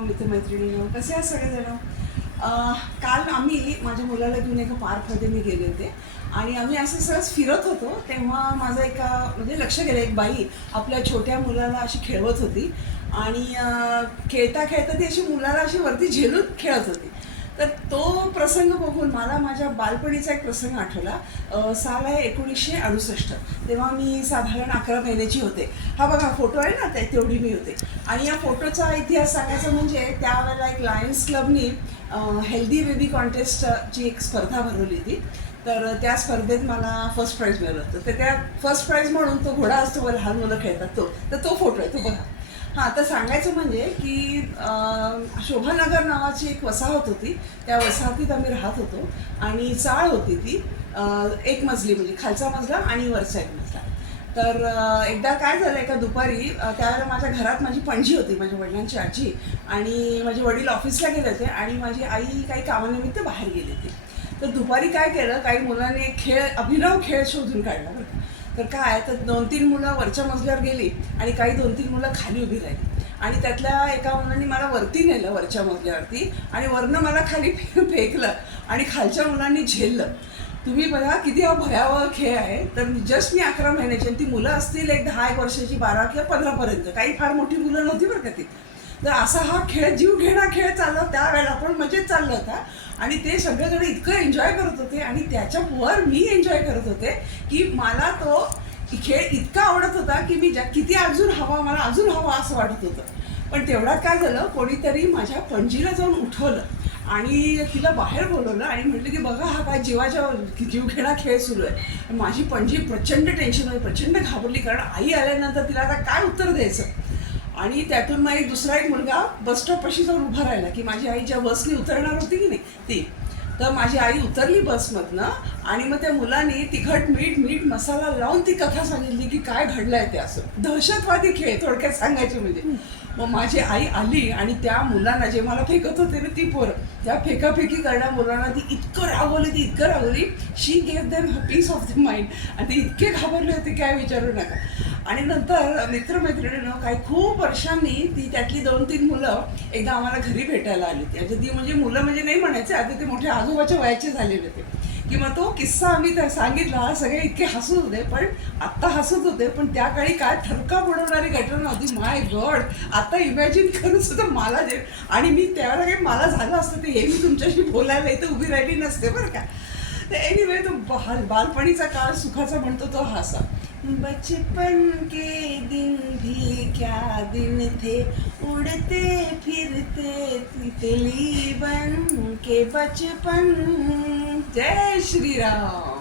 मित्रमैत्रिणींनो, कसे आहात सगळेजण? काल आम्ही माझ्या मुलाला घेऊन एका पार्कमध्ये मी गेले होते आणि आम्ही असं सहज फिरत होतो, तेव्हा माझं एका म्हणजे लक्ष गेलं, एक बाई आपल्या छोट्या मुलाला अशी खेळवत होती आणि खेळता खेळता ती अशी मुलाला अशी वरती झेलून खेळत होती. तर तो प्रसंग बघून मला माझ्या बालपणीचा एक प्रसंग आठवला. साल आहे 1968. तेव्हा मी साधारण 11 महिन्याची होते. हा बघा फोटो आहे ना, तेवढी मी होते. आणि या फोटोचा इतिहास सांगायचा म्हणजे त्यावेळेला एक लायन्स क्लबनी हेल्दी बेबी कॉन्टेस्टची एक स्पर्धा भरवली होती. तर त्या स्पर्धेत मला फर्स्ट प्राईज मिळालं होतं. तर त्या फर्स्ट प्राईज म्हणून तो घोडा असतो, लहान मुलं खेळतात तो फोटो आहे, तो बघा. हां, तर सांगायचं म्हणजे की शोभानगर नावाची एक वसाहत होती. त्या वसाहतीत आम्ही राहत होतो आणि चाळ होती ती, एक मजली, म्हणजे खालचा मजला आणि वरचा एक मजला. तर एकदा काय झालं, एका दुपारी त्यावेळेला माझ्या घरात माझी पणजी होती, माझ्या वडिलांची आजी, आणि माझे वडील ऑफिसला गेले होते आणि माझी आई काही कामानिमित्त बाहेर गेली होती. तर दुपारी काय केलं, काही मुलांनी अभिनव खेळ शोधून काढला बरं. तर काय, तर 2-3 मुलं वरच्या मजल्यावर गेली आणि काही 2-3 मुलं खाली उभी राहिली आणि त्यातल्या एका मुलांनी मला वरती नेलं, वरच्या मजल्यावरती, आणि वरनं मला खाली फेकलं आणि खालच्या मुलांनी झेललं. तुम्ही बघा किती हा भयावह खेळ आहे. तर जस्ट मी 11 महिन्याची आणि ती मुलं असतील एक 10 वर्षाची, 12 किंवा 15पर्यंत, काही फार मोठी मुलं नव्हती बरं का ती. तर असा हा खेळ, जीव घेणा खेळ चालला त्यावेळेला, पण मजेत चालला होता आणि ते सगळेजण इतकं एन्जॉय करत होते आणि त्याच्यावर मी एन्जॉय करत होते की मला तो खेळ इतका आवडत होता की मी किती अजून हवा, मला अजून हवा असं वाटत होतं. पण तेवढ्यात काय झालं, कोणीतरी माझ्या पणजीला जाऊन उठवलं आणि तिला बाहेर बोलवलं आणि म्हटलं की बघा हा काय जीवाच्या जीवघेणा खेळ सुरू आहे. माझी पणजी प्रचंड टेन्शनमध्ये, प्रचंड घाबरली, कारण आई आल्यानंतर तिला आता काय उत्तर द्यायचं. आणि त्यातून मग दुसरा एक मुलगा बस स्टॉपपाशी जाऊन उभा राहिला की माझी आई ज्या बसनी उतरणार होती की नाही ती. तर माझी आई उतरली बसमधनं आणि मग त्या मुलांनी तिखट मीठ मसाला लावून ती कथा सांगितली की काय घडलंय ते. असं दहशतवादी खेळ थोडक्यात सांगायचे म्हणजे. मग माझी आई आली आणि त्या मुलांना, जे मला फेकत होते ना ती पोरं, त्या फेकाफेकी करण्या मुलांना ती इतकं रागवली, she gave them peace of the mind. आणि ते इतके घाबरले होते काय विचारू नका. आणि नंतर मित्रमैत्रिणीनं काही खूप वर्षांनी ती त्यातली 2-3 मुलं एकदा आम्हाला घरी भेटायला आली होती. आता ती म्हणजे मुलं म्हणजे नाही म्हणायचे, आता ते मोठ्या आजोबाच्या वयाचे झालेले होते. की मग तो किस्सा आम्ही सांगितला, सगळे इतके हसत होते, पण आत्ता हसत होते, पण त्या काळी काय थरका पडवणारी घटना होती. माय गॉड, आता इमॅजिन करून सुद्धा मला जे, आणि मी त्यावेळेला काही मला झालं असतं ते हे मी तुमच्याशी बोलायला इथं उभी राहिली नसते बरं का. तर एनिवे, तो बालपणीचा काळ सुखाचा म्हणतो तो हासा. बचपन के दिन भी क्या दिन थे, उड़ते फिरते तितली बन के बचपन. जय श्री राम.